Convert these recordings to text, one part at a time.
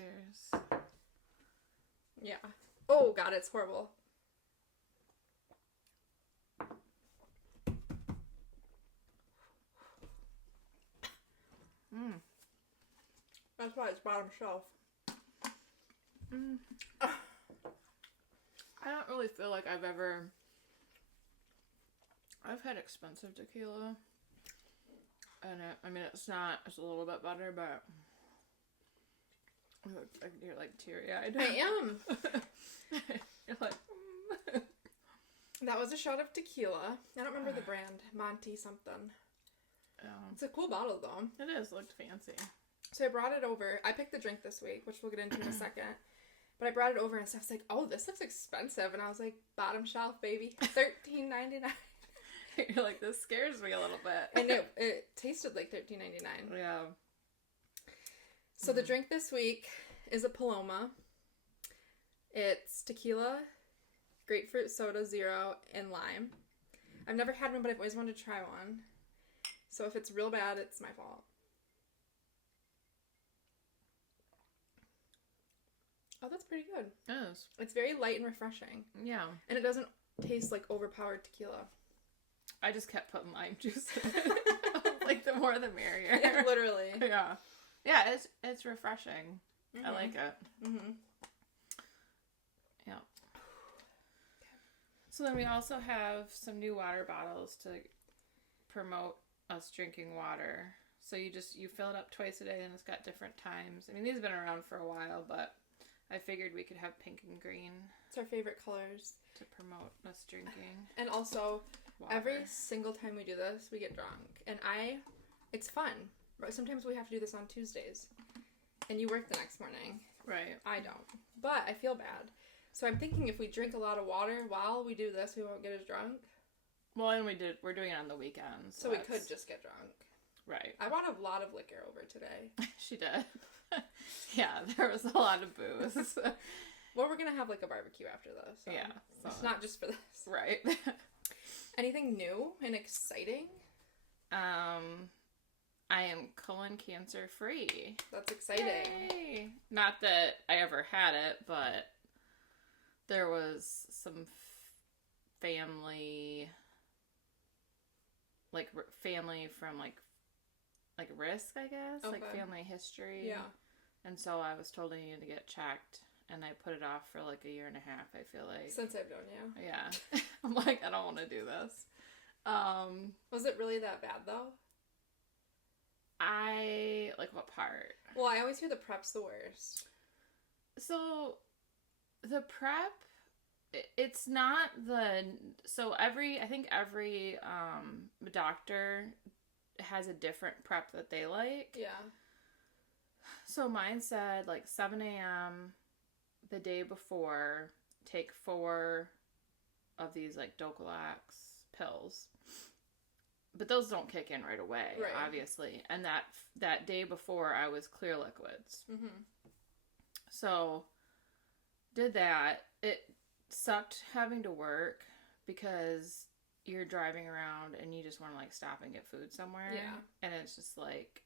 Cheers. Yeah. Oh, God, it's horrible. That's why it's bottom shelf. I don't really feel like I've had expensive tequila. And it's a little bit better, but you're like teary-eyed. I am. You're like, That was a shot of tequila. I don't remember the brand. Monty something. It's a cool bottle, though. It is. Looked fancy. So I brought it over. I picked the drink this week, which we'll get into in a second. But I brought it over and Steph's like, oh, this looks expensive. And I was like, bottom shelf, baby. $13.99. You're like, this scares me a little bit. And it tasted like $13.99. Yeah. So the drink this week is a Paloma. It's tequila, grapefruit soda, zero, and lime. I've never had one, but I've always wanted to try one. So if it's real bad, it's my fault. Oh, that's pretty good. It is. It's very light and refreshing. Yeah. And it doesn't taste like overpowered tequila. I just kept putting lime juice in it. Like, the more the merrier. Yeah, literally. Yeah. Yeah, it's refreshing. Mm-hmm. I like it. Mm-hmm. Yeah. So then we also have some new water bottles to promote us drinking water. So you fill it up twice a day and it's got different times. I mean, these have been around for a while, but I figured we could have pink and green. It's our favorite colors. To promote us drinking. And also, water. Every single time we do this, we get drunk. And it's fun. Sometimes we have to do this on Tuesdays. And you work the next morning. Right. I don't. But I feel bad. So I'm thinking if we drink a lot of water while we do this, we won't get as drunk. Well, and we're doing it on the weekends. So we could just get drunk. Right. I brought a lot of liquor over today. She did. Yeah, there was a lot of booze. Well, we're going to have like a barbecue after this. So yeah. So. It's not just for this. Right. Anything new and exciting? I am colon cancer free. That's exciting. Yay! Not that I ever had it, but there was some family from like risk, I guess, okay. Like family history. Yeah. And so I was told I needed to get checked, and I put it off for like a year and a half, I feel like. Since I've known you. Yeah. I'm like, I don't want to do this. Was it really that bad, though? Like, what part? Well, I always hear the prep's the worst. So, the prep, it's not I think every doctor has a different prep that they like. Yeah. So mine said, like, 7 a.m. the day before, take 4 of these, like, Dopalax pills. But those don't kick in right away, right. Obviously. And that day before, I was clear liquids. Mm-hmm. So, did that. It sucked having to work because you're driving around and you just want to, like, stop and get food somewhere. Yeah. And it's just like...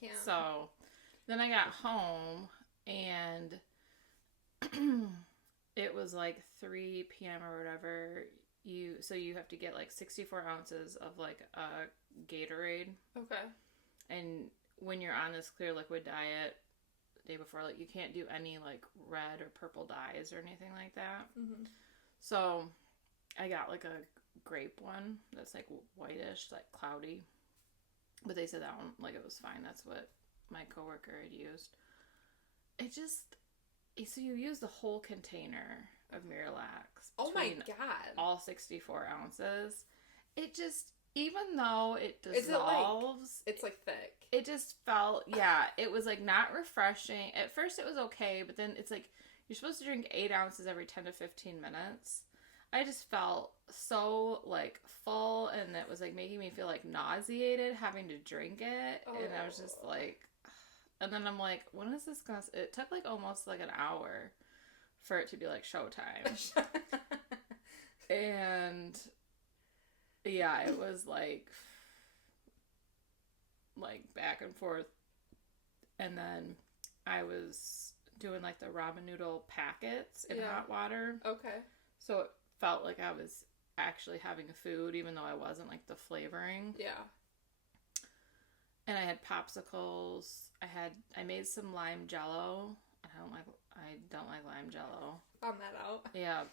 Can't. So, then I got home and it was like 3 p.m. or whatever. You have to get like 64 ounces of like a Gatorade. Okay. And when you're on this clear liquid diet the day before, like you can't do any like red or purple dyes or anything like that. Mm-hmm. So I got like a grape one that's like whitish, like cloudy. But they said that one, like it was fine. That's what my coworker had used. So you use the whole container of Miralax. Oh my God. All 64 ounces. It just, even though it dissolves. It's like thick. It just felt, yeah, it was like not refreshing. At first it was okay, but then it's like, you're supposed to drink 8 ounces every 10 to 15 minutes. I just felt so like full and it was like making me feel like nauseated having to drink it. Oh. And I was just like, and then I'm like, when is this gonna... It took like almost like an hour for it to be like showtime. And yeah, it was like back and forth. And then I was doing like the ramen noodle packets in hot water. Okay. So it felt like I was actually having food, even though I wasn't, like the flavoring. Yeah. And I had popsicles. I made some lime jello. I don't like lime jello. Found that out. Yeah.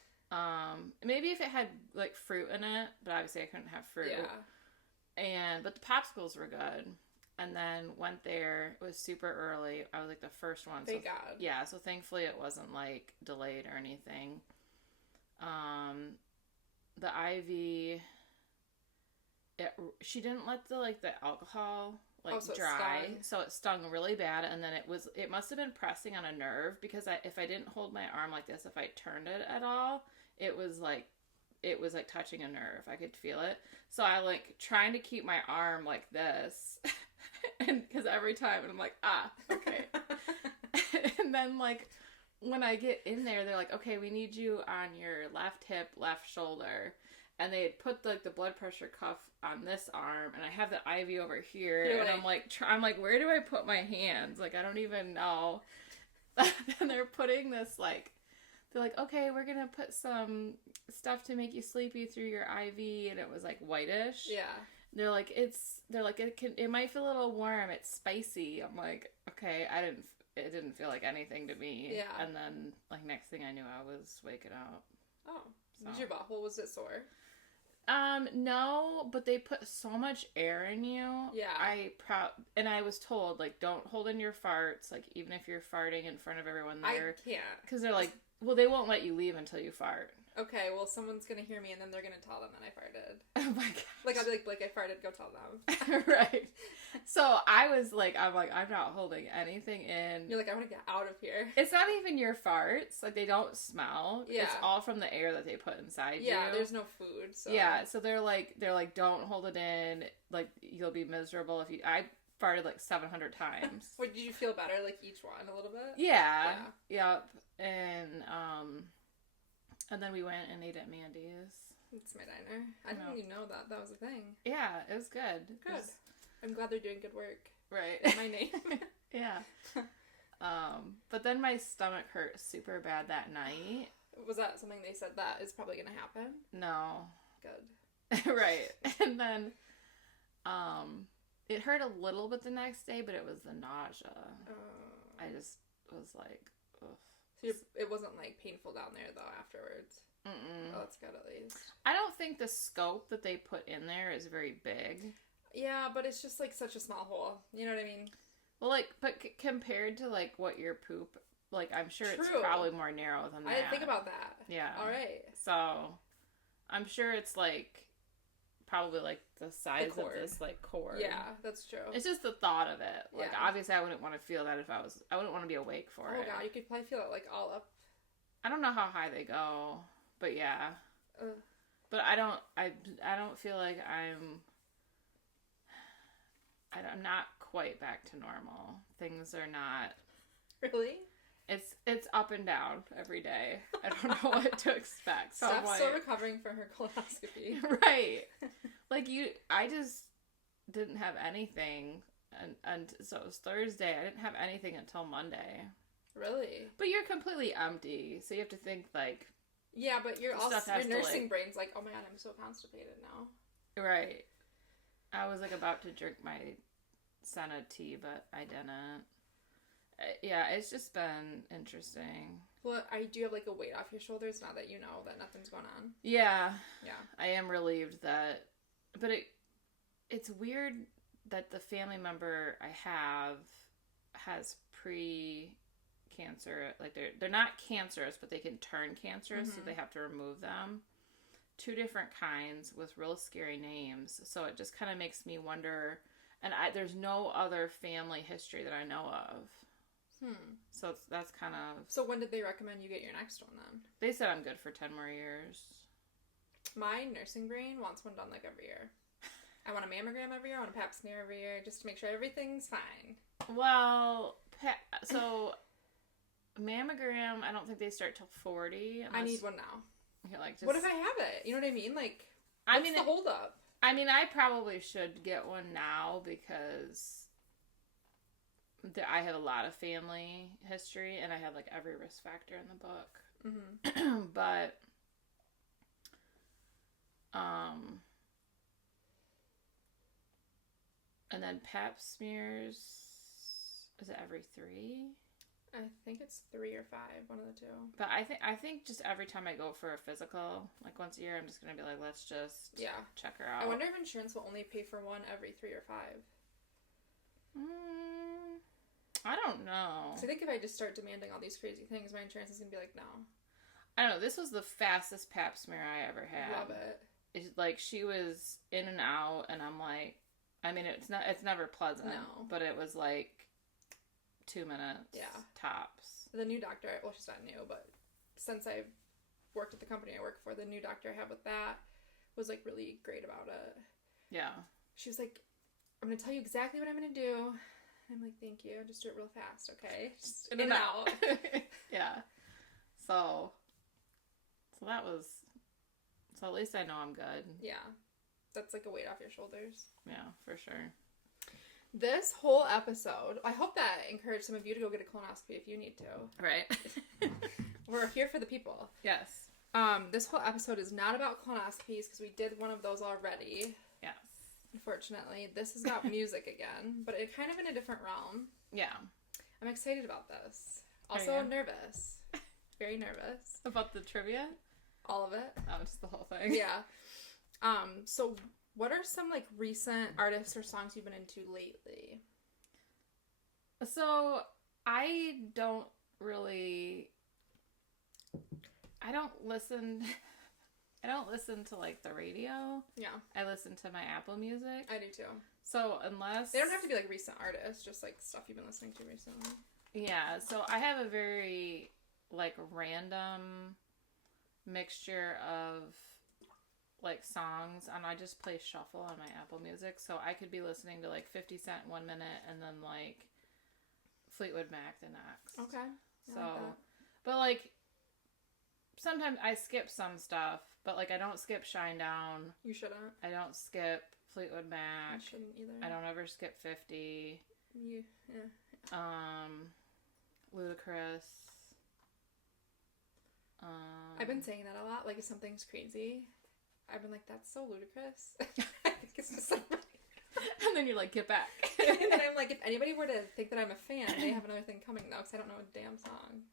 Maybe if it had like fruit in it, but obviously I couldn't have fruit. Yeah. But the popsicles were good. And then went there. It was super early. I was like the first one. Thank God. Yeah, so thankfully it wasn't like delayed or anything. The IV, she didn't let the alcohol dry, so it stung really bad. And then it must have been pressing on a nerve, because if I didn't hold my arm like this, if I turned it at all, it was like touching a nerve. I could feel it. So I trying to keep my arm like this, and because every time, and I'm like, okay. And then when I get in there, they're like, okay, we need you on your left hip, left shoulder. And they had put the blood pressure cuff on this arm, and I have the IV over here. And I'm like, where do I put my hands? I don't even know. And they're putting this they're like, okay, we're gonna put some stuff to make you sleepy through your IV, and it was whitish. Yeah. They're like, it might feel a little warm. It's spicy. I'm like, okay, it didn't feel like anything to me. Yeah. And then, next thing I knew, I was waking up. Oh. So. Was your butthole, was it sore? No, but they put so much air in you. Yeah. And I was told, don't hold in your farts, even if you're farting in front of everyone there. I can't. Because they're like, well, they won't let you leave until you fart. Okay, well, someone's gonna hear me, and then they're gonna tell them that I farted. Oh my gosh. I'll be like, Blake, I farted, go tell them. Right. So I was I'm not holding anything in. You're like, I want to get out of here. It's not even your farts. They don't smell. Yeah. It's all from the air that they put inside you. Yeah, there's no food, so. Yeah, so they're like, don't hold it in. You'll be miserable if you... I farted 700 times. Wait, did you feel better, each one a little bit? Yeah. Yep. And then we went and ate at Mandy's. It's my diner. I didn't even know that was a thing. Yeah, it was good. Good. I'm glad they're doing good work. Right. My name. Yeah. But then my stomach hurt super bad that night. Was that something they said that is probably going to happen? No. Good. Right. And then, it hurt a little bit the next day, but it was the nausea. I just was like, ugh. So it wasn't painful down there though afterwards. Mm-mm. Oh, that's good at least. I don't think the scope that they put in there is very big. Yeah, but it's just such a small hole. You know what I mean? Well, but compared to what your poop, I'm sure True. It's probably more narrow than that. I didn't think about that. Yeah. All right. So, I'm sure it's probably the size of this cord. Yeah, that's true. It's just the thought of it. Obviously I wouldn't want to feel that I wouldn't want to be awake for it. Oh god, you could probably feel it all up. I don't know how high they go, but yeah. But I don't feel like I'm not quite back to normal. Things are not. Really? It's up and down every day. I don't know what to expect. So Steph's still recovering from her colonoscopy. Right. I just didn't have anything, and so it was Thursday. I didn't have anything until Monday. Really? But you're completely empty, so you have to think Yeah, but your nursing brain's oh my god, I'm so constipated now. Right. I was about to drink my senna tea, but I didn't. Yeah, it's just been interesting. Well, do you have a weight off your shoulders now that you know that nothing's going on? Yeah. Yeah. I am relieved that, but it's weird that the family member I have has pre-cancer. They're not cancerous, but they can turn cancerous, so they have to remove them. 2 different kinds with real scary names. So it just kind of makes me wonder, and there's no other family history that I know of. So that's kind of... So when did they recommend you get your next one then? They said I'm good for 10 more years. My nursing brain wants one done every year. I want a mammogram every year, I want a pap smear every year, just to make sure everything's fine. Well, so mammogram, I don't think they start till 40. I need one now. You're what if I have it? You know what I mean? What's the hold up? I mean, I probably should get one now because I have a lot of family history, and I had like every risk factor in the book. Mm-hmm. But and then pap smears, is it every 3? I think it's 3 or 5, one of the two. But I think just every time I go for a physical, like once a year, I'm just gonna be like, let's just check her out. I wonder if insurance will only pay for one every 3 or 5. I don't know. So I think if I just start demanding all these crazy things, my insurance is gonna be like, no. I don't know. This was the fastest pap smear I ever had. Love it. It's like she was in and out, and I'm like, I mean, it's never pleasant. No. But it was like 2 minutes. Yeah. Tops. The new doctor, well, she's not new, but since I've worked at the company I work for, the new doctor I have with that was like really great about it. Yeah. She was like, I'm gonna tell you exactly what I'm gonna do. I'm like, thank you. Just do it real fast, okay? Just in and out. Yeah. So that was. So at least I know I'm good. Yeah. That's like a weight off your shoulders. Yeah, for sure. This whole episode, I hope that encouraged some of you to go get a colonoscopy if you need to. Right. We're here for the people. Yes. This whole episode is not about colonoscopies because we did one of those already. Yes. Unfortunately, this is about music again, but it kind of in a different realm. Yeah. I'm excited about this. Also nervous. Very nervous. About the trivia? All of it. Oh, just the whole thing. Yeah. So what are some like recent artists or songs you've been into lately? So I don't listen to like the radio. Yeah. I listen to my Apple Music. I do too. So unless they don't have to be like recent artists, just like stuff you've been listening to recently. Yeah, so I have a very like random mixture of like songs, and I just play shuffle on my Apple Music, so I could be listening to like 50 Cent 1 minute and then like Fleetwood Mac the next. Okay. So, but like sometimes I skip some stuff, but like I don't skip Shine Down. You shouldn't. I don't skip Fleetwood Mac. I shouldn't either. I don't ever skip 50. Yeah. Ludacris. I've been saying that a lot. Like if something's crazy, I've been like, "That's so ludicrous." I think it's just like, and then you're like, "Get back." And then I'm like, if anybody were to think that I'm a fan, they have another thing coming though, because I don't know a damn song.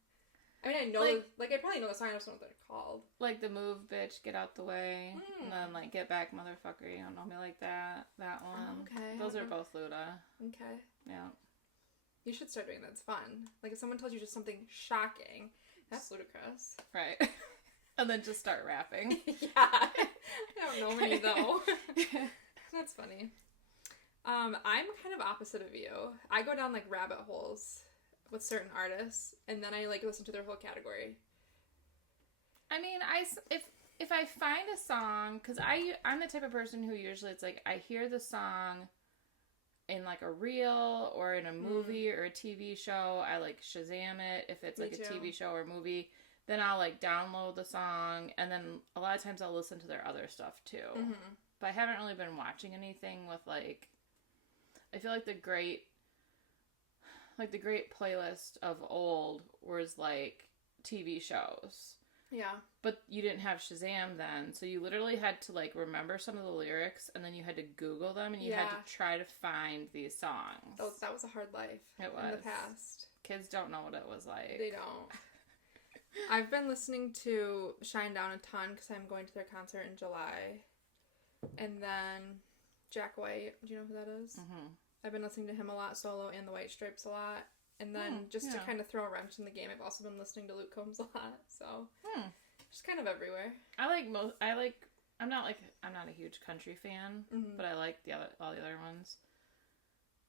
I mean, I know, like I probably know the song. I just don't know what they're called. Like the Move, Bitch, Get Out the Way, and then like Get Back, Motherfucker. You don't know me like that. That one. Oh, okay. Those are both Luda. Okay. Yeah. You should start doing that. It's fun. Like if someone tells you just something shocking, that's ludicrous. Right. And then just start rapping. Yeah. I don't know many though. That's funny. I'm kind of opposite of you. I go down like rabbit holes with certain artists, and then I like listen to their whole category. I mean, if I find a song, because I'm the type of person who usually it's like I hear the song in like a reel or in a movie or a TV show, I like Shazam it if it's like a TV show or movie. Then I'll like download the song, and then a lot of times I'll listen to their other stuff too. Mm-hmm. But I haven't really been watching anything with like. I feel like the great playlist of old was like TV shows. Yeah. But you didn't have Shazam then, so you literally had to like remember some of the lyrics, and then you had to Google them, and you had to try to find these songs. Oh, that was a hard life. It was. In the past. Kids don't know what it was like. They don't. I've been listening to Shine Down a ton because I'm going to their concert in July. And then Jack White, do you know who that is? Mm-hmm. I've been listening to him a lot solo, and the White Stripes a lot. And then to kind of throw a wrench in the game, I've also been listening to Luke Combs a lot. So just kind of everywhere. I'm not a huge country fan, but I like all the other ones.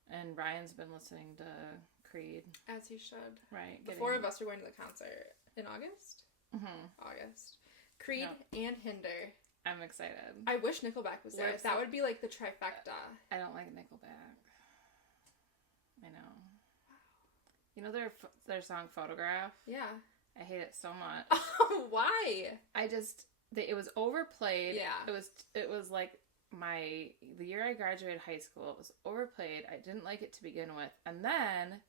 And Ryan's been listening to Creed. As he should. Right. The four of us are going to the concert in August. August. Creed and Hinder. I'm excited. I wish Nickelback was there. That would be like the trifecta. I don't like Nickelback. I know. You know their song Photograph? Yeah. I hate it so much. Why? It was overplayed. Yeah. It was like the year I graduated high school, it was overplayed. I didn't like it to begin with. And then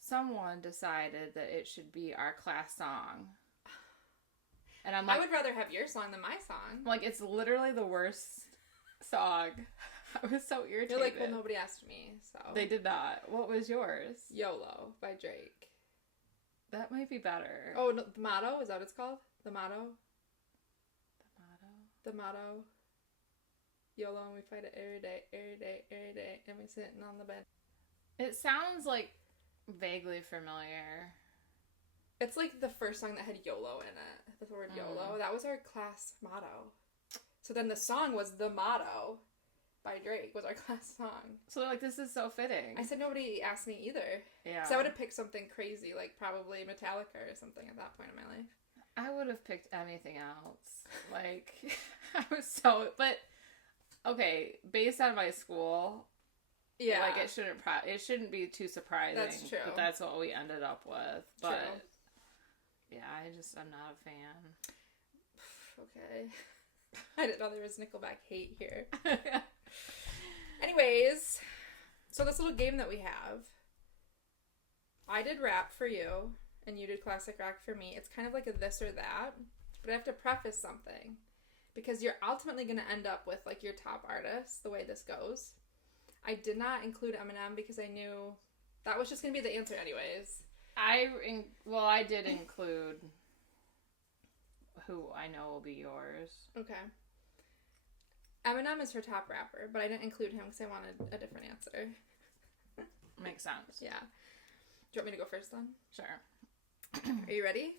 someone decided that it should be our class song. And I'm like, I would rather have your song than my song. Like, it's literally the worst song. I was so irritated. You're like, well, nobody asked me, so. They did not. What was yours? YOLO by Drake. That might be better. Oh, no, the motto? Is that what it's called? The motto? The motto? The motto. YOLO, and we fight it every day, every day, every day, and we sitting on the bed. It sounds, like, vaguely familiar. It's like the first song that had YOLO in it. The word YOLO. That was our class motto. So then the song was The Motto by Drake was our class song. So they're like, this is so fitting. I said nobody asked me either. Yeah. So I would have picked something crazy, like probably Metallica or something at that point in my life. I would have picked anything else. Like, I was so... But, okay, based on my school... Yeah. Like, it shouldn't be too surprising. That's true. But that's what we ended up with. But, true. Yeah, I'm not a fan. Okay. I didn't know there was Nickelback hate here. Anyways, so this little game that we have, I did rap for you, and you did classic rock for me. It's kind of like a this or that, but I have to preface something, because you're ultimately going to end up with, like, your top artists, the way this goes. I did not include Eminem because I knew that was just going to be the answer anyways. I did include who I know will be yours. Okay. Eminem is her top rapper, but I didn't include him because I wanted a different answer. Makes sense. Yeah. Do you want me to go first then? Sure. Are you ready?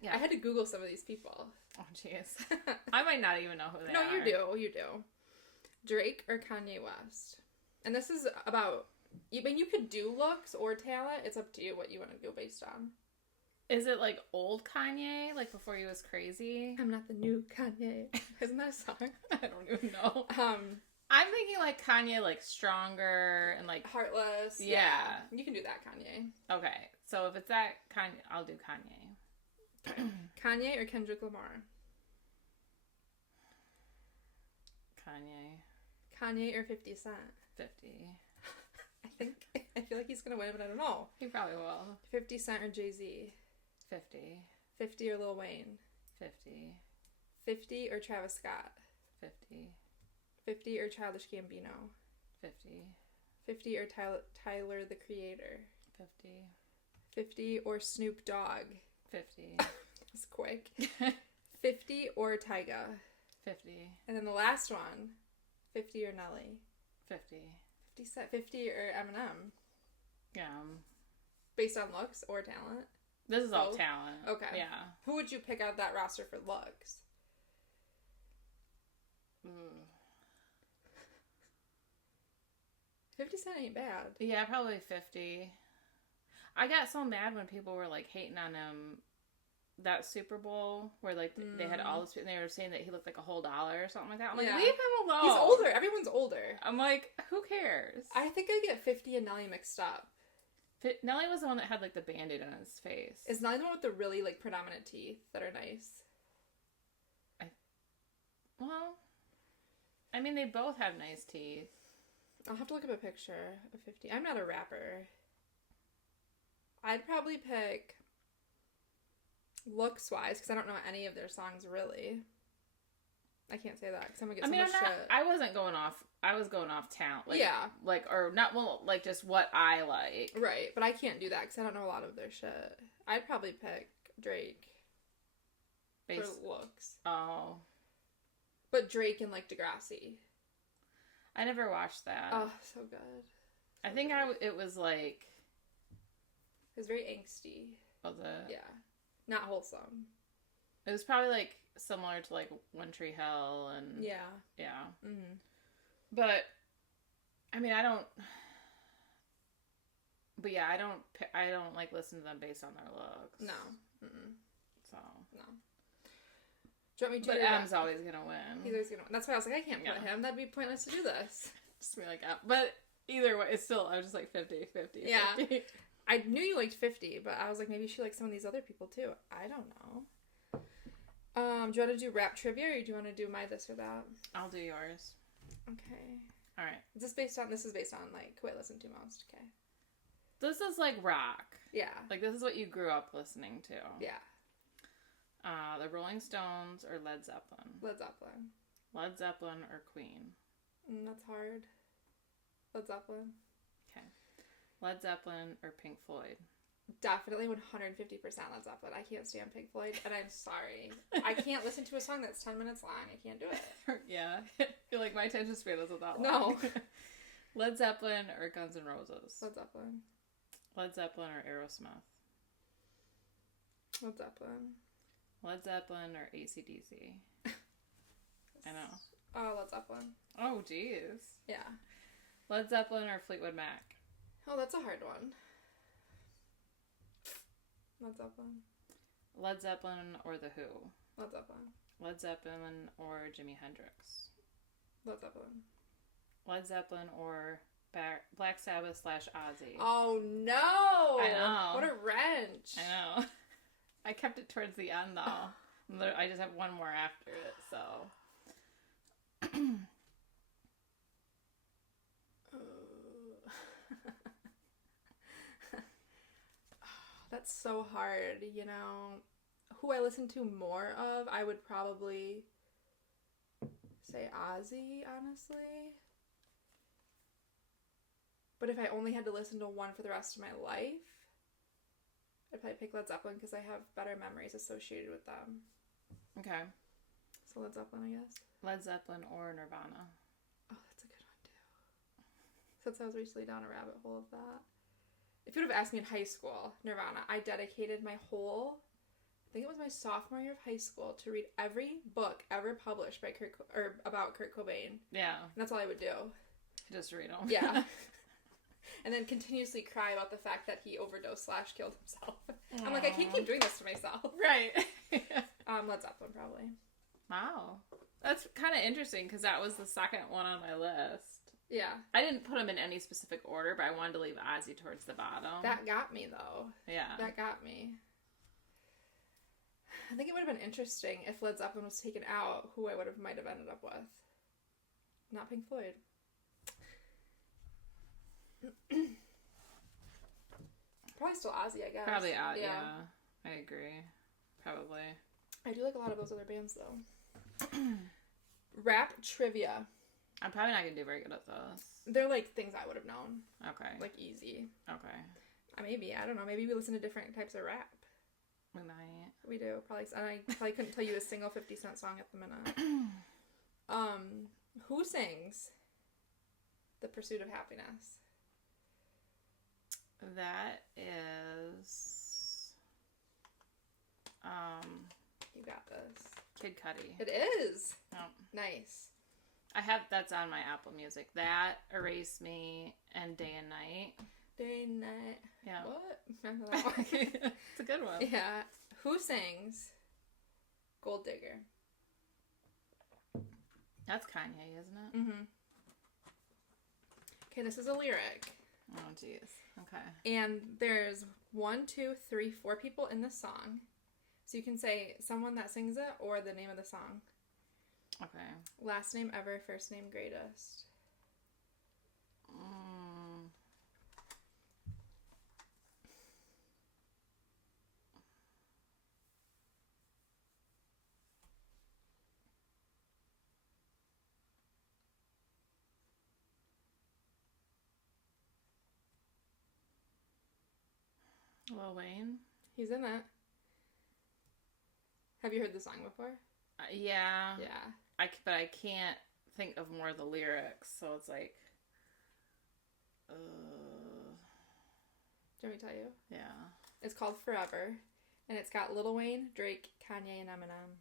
Yeah. I had to Google some of these people. Oh, jeez. I might not even know who they are. No, you do. Drake or Kanye West? And this is about... I mean, you could do looks or talent. It's up to you what you want to go based on. Is it like old Kanye? Like before he was crazy? I'm not the new Kanye. Isn't that a song? I don't even know. I'm thinking like Kanye, like stronger and like... Heartless. Yeah. You can do that, Kanye. Okay. So if it's that Kanye, I'll do Kanye. Kanye or Kendrick Lamar? Kanye. Kanye or 50 Cent? 50. I feel like he's going to win, but I don't know. He probably will. 50 Cent or Jay-Z? 50. 50 or Lil Wayne? 50. 50 or Travis Scott? 50. 50 or Childish Gambino? 50. 50 or Tyler, the Creator? 50. 50 or Snoop Dogg? 50. That's quick. 50 or Tyga? 50. And then the last one, 50 or Nelly? 50. 50 or Eminem? Yeah. Based on looks or talent? This is all talent. Okay. Yeah. Who would you pick out that roster for looks? 50 Cent ain't bad. Yeah, probably 50. I got so mad when people were like hating on him that Super Bowl where like they had all this, and they were saying that he looked like a whole dollar or something like that. I'm like, leave him alone. He's older. Everyone's older. I'm like, who cares? I think I get 50 and Nelly mixed up. Nelly was the one that had like the Band-Aid on his face. Is Nelly the one with the really like predominant teeth that are nice? Well, I mean, they both have nice teeth. I'll have to look up a picture of 50. I'm not a rapper. I'd probably pick looks-wise, because I don't know any of their songs, really. I can't say that, because I'm going to get so much shit. I wasn't going off... I was going off talent. Like, yeah. Like, or not, well, like, just what I like. Right, but I can't do that, because I don't know a lot of their shit. I'd probably pick Drake. For looks. Oh. But Drake and, like, Degrassi. I never watched that. Oh, so good. I think it was, like... It was very angsty. Was it? Yeah. Not wholesome. It was probably, like, similar to, like, One Tree Hill and... Yeah. Yeah. Mm-hmm. But, I mean, I don't... But, yeah, I don't, like, listen to them based on their looks. No. Mm-mm. So... No. Do you want me to? But M's always gonna win. He's always gonna win. That's why I was like, I can't put him. That'd be pointless to do this. Just be like, but either way, it's still, I was just like 50, 50, yeah. 50. I knew you liked 50, but I was like, maybe she likes some of these other people too. I don't know. Do you want to do rap trivia, or do you want to do my this or that? I'll do yours. Okay. All right. This is based on like who I listen to most. Okay. This is like rock. Yeah. Like, this is what you grew up listening to. Yeah. The Rolling Stones or Led Zeppelin? Led Zeppelin. Led Zeppelin or Queen? That's hard. Led Zeppelin. Okay. Led Zeppelin or Pink Floyd? Definitely 150% Led Zeppelin. I can't stand Pink Floyd, and I'm sorry. I can't listen to a song that's 10 minutes long. I can't do it. Yeah. I feel like my attention span isn't that long. No. Led Zeppelin or Guns N' Roses? Led Zeppelin. Led Zeppelin or Aerosmith? Led Zeppelin. Led Zeppelin or AC/DC? I know. Oh, Led Zeppelin. Oh, jeez. Yeah. Led Zeppelin or Fleetwood Mac? Oh, that's a hard one. Led Zeppelin. Led Zeppelin or The Who? Led Zeppelin. Led Zeppelin or Jimi Hendrix? Led Zeppelin. Led Zeppelin or Black Sabbath / Ozzy? Oh, no! I know. What a wrench. I know. I kept it towards the end, though. I just have one more after it, so... That's so hard, you know. Who I listen to more of, I would probably say Ozzy, honestly. But if I only had to listen to one for the rest of my life, I'd probably pick Led Zeppelin because I have better memories associated with them. Okay. So Led Zeppelin, I guess. Led Zeppelin or Nirvana? Oh, that's a good one, too. Since I was recently down a rabbit hole of that. If you would have asked me in high school, Nirvana, I dedicated my whole, I think it was my sophomore year of high school, to read every book ever published by about Kurt Cobain. Yeah. And that's all I would do. Just read them. Yeah. And then continuously cry about the fact that he overdosed / killed himself. I'm like, I can't keep doing this to myself. Right. Led Zeppelin, probably. Wow. That's kind of interesting because that was the second one on my list. Yeah. I didn't put them in any specific order, but I wanted to leave Ozzy towards the bottom. That got me, though. Yeah. That got me. I think it would have been interesting if Led Zeppelin was taken out, who I might have ended up with. Not Pink Floyd. Probably still Ozzy, I guess. Probably Ozzy, yeah. I agree. Probably. I do like a lot of those other bands, though. Rap trivia. I'm probably not going to do very good at those. They're like things I would have known. Okay. Like easy. Okay. Maybe. I don't know. Maybe we listen to different types of rap. We might. We do. Probably. And I probably couldn't tell you a single 50 Cent song at the minute. Who sings The Pursuit of Happiness? That is... You got this. Kid Cudi. It is. Oh. Nice. That's on my Apple Music. That, Erase Me, and Day and Night. Day and Night. Yeah. What? I know that one. It's a good one. Yeah. Who sings Gold Digger? That's Kanye, isn't it? Mm-hmm. Okay, this is a lyric. Oh, jeez. Okay. And there's 1, 2, 3, 4 people in the song. So you can say someone that sings it or the name of the song. Okay. Last name ever, first name greatest. Lil Wayne? He's in it. Have you heard the song before? Yeah. Yeah. But I can't think of more of the lyrics, so it's like... Do you want me to tell you? Yeah. It's called Forever, and it's got Lil Wayne, Drake, Kanye, and Eminem.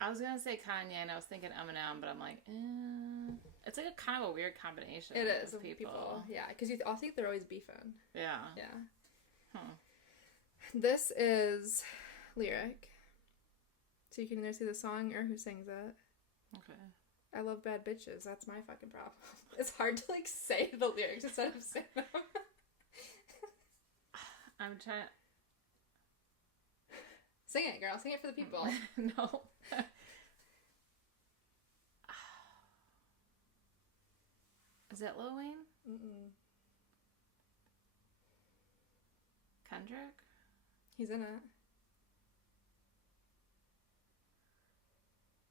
I was going to say Kanye, and I was thinking Eminem, but I'm like, It's like a kind of a weird combination. It is, of people. Yeah, because I think they're always beefing. Yeah. Yeah. Huh. This is lyric. So you can either see the song or who sings it. Okay. I love bad bitches. That's my fucking problem. It's hard to, like, say the lyrics instead of saying them. I'm trying... Sing it, girl. Sing it for the people. No. Is that Lil Wayne? Mm-mm. Kendrick? He's in it.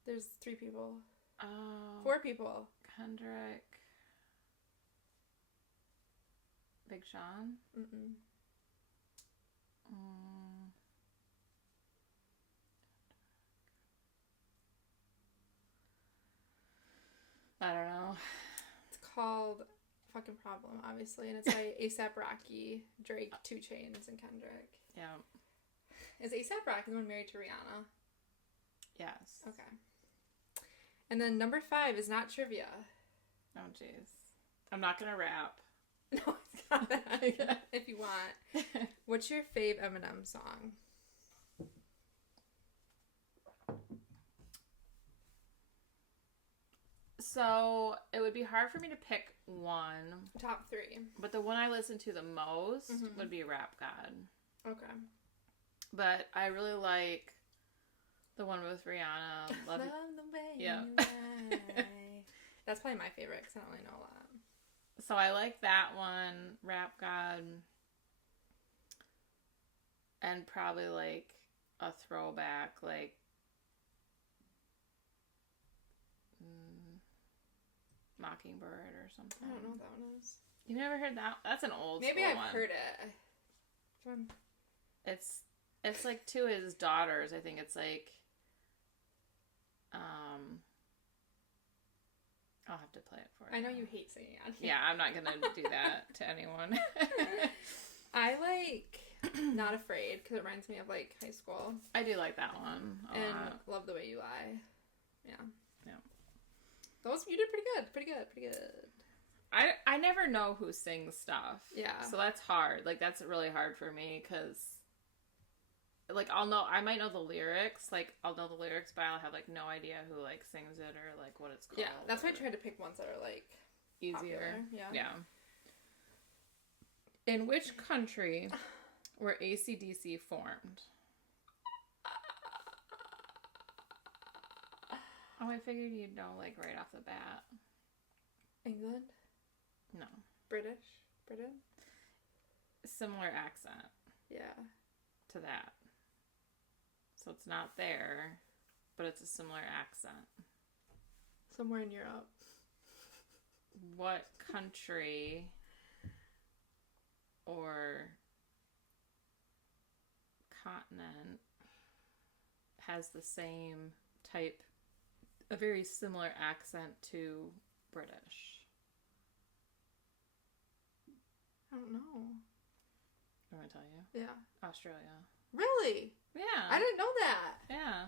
There's 3 people. Oh. 4 people. Kendrick. Big Sean? Mm-mm. I don't know. It's called Fucking Problem, obviously, and it's by A$AP Rocky, Drake, 2 Chainz, and Kendrick. Yeah. Is A$AP Rocky the one married to Rihanna? Yes. Okay. And then number 5 is not trivia. Oh, jeez. I'm not gonna rap. No, it's not that. If you want. What's your fave Eminem song? So, it would be hard for me to pick one. Top 3. But the one I listen to the most would be Rap God. Okay. But I really like the one with Rihanna. Love the way yeah. you lie. That's probably my favorite because I don't really know a lot. So I like that one, Rap God. And probably like a throwback, like Mockingbird or something. I don't know what that one is. You never heard that? That's an old Maybe school I've one. heard it. Which one? It's like to his daughters. I think it's like I'll have to play it for you. I know you hate singing on here. Yeah, I'm not gonna do that to anyone. I like Not Afraid because it reminds me of like high school. I do like that one a lot. Love the Way You Lie. Yeah. Yeah. Those you did pretty good. I never know who sings stuff. Yeah. So that's hard. Like that's really hard for me because like I might know the lyrics. Like I'll know the lyrics, but I'll have like no idea who like sings it or like what it's called. Yeah, that's why I tried to pick ones that are like easier. Popular. Yeah. In which country were AC/DC formed? Oh, I figured you'd know like right off the bat. England? No. British? Britain? Similar accent. Yeah. To that. So it's not there, but it's a similar accent. Somewhere in Europe. What country or continent has the same type, a very similar accent to British? I don't know. I'm going to tell you. Yeah. Australia. Really? Yeah. I didn't know that. Yeah.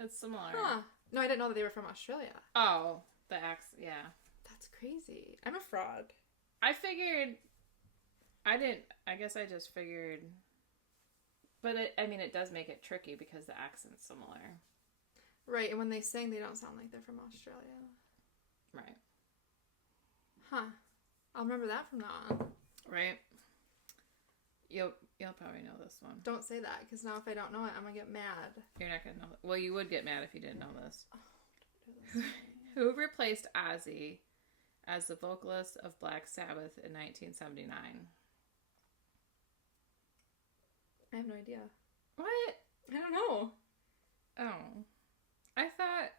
It's similar. Huh. No, I didn't know that they were from Australia. Oh, the accent, yeah. That's crazy. I'm a fraud. I guess I just figured, but it does make it tricky because the accent's similar. Right, and when they sing, they don't sound like they're from Australia. Right. Huh. I'll remember that from now on. Right. You'll probably know this one. Don't say that, because now if I don't know it, I'm going to get mad. You're not going to know it. Well, you would get mad if you didn't know this. Oh, don't do this. Who replaced Ozzy as the vocalist of Black Sabbath in 1979? I have no idea. What? I don't know. Oh. I thought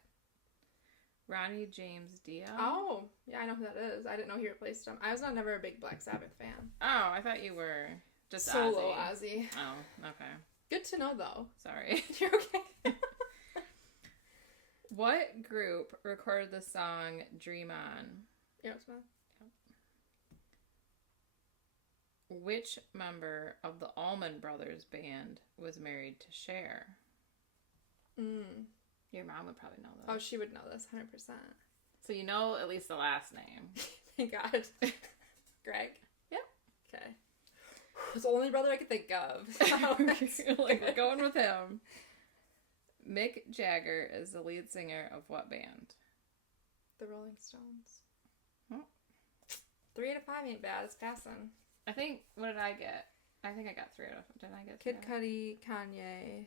Ronnie James Dio. Oh, yeah, I know who that is. I didn't know he replaced him. I was never a big Black Sabbath fan. Oh, I thought you were just Solo Ozzy. Ozzy. Oh, okay. Good to know, though. Sorry. You're okay. What group recorded the song Dream On? Aerosmith. Which member of the Allman Brothers band was married to Cher? Your mom would probably know this. Oh, she would know this, 100%. So you know at least the last name. Thank God. Greg? Yep. Okay. It's the only brother I could think of. Like, we're going with him. Mick Jagger is the lead singer of what band? The Rolling Stones. Oh. 3 out of 5 ain't bad. It's passing. I think, what did I get? I think I got 3 out of, did I get 3 Kid Cudi, Kanye.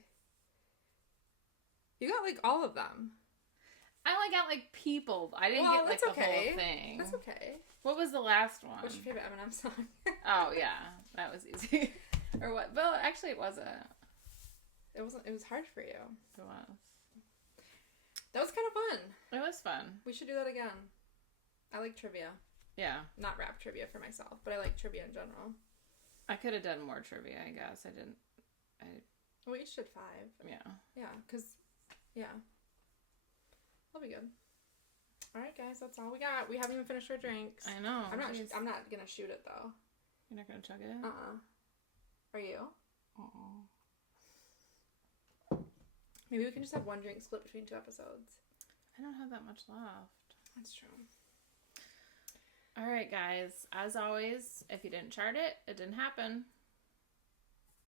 You got, like, all of them. I only got, like, people. I didn't get, like, the whole thing. That's okay. What was the last one? What's your favorite Eminem song? Oh, yeah. That was easy. Or what? Well, actually, it wasn't. It wasn't. It was hard for you. It was. That was kind of fun. It was fun. We should do that again. I like trivia. Yeah. Not rap trivia for myself, but I like trivia in general. I could have done more trivia, I guess. I didn't. Well, you should 5. Yeah. Yeah, because, yeah. That'll be good. All right, guys, that's all we got. We haven't even finished our drinks. I know. I'm not going to shoot it, though. You're not going to chug it? Are you? Uh-uh. Maybe we can just have one drink split between 2 episodes. I don't have that much left. That's true. All right, guys. As always, if you didn't chart it, it didn't happen.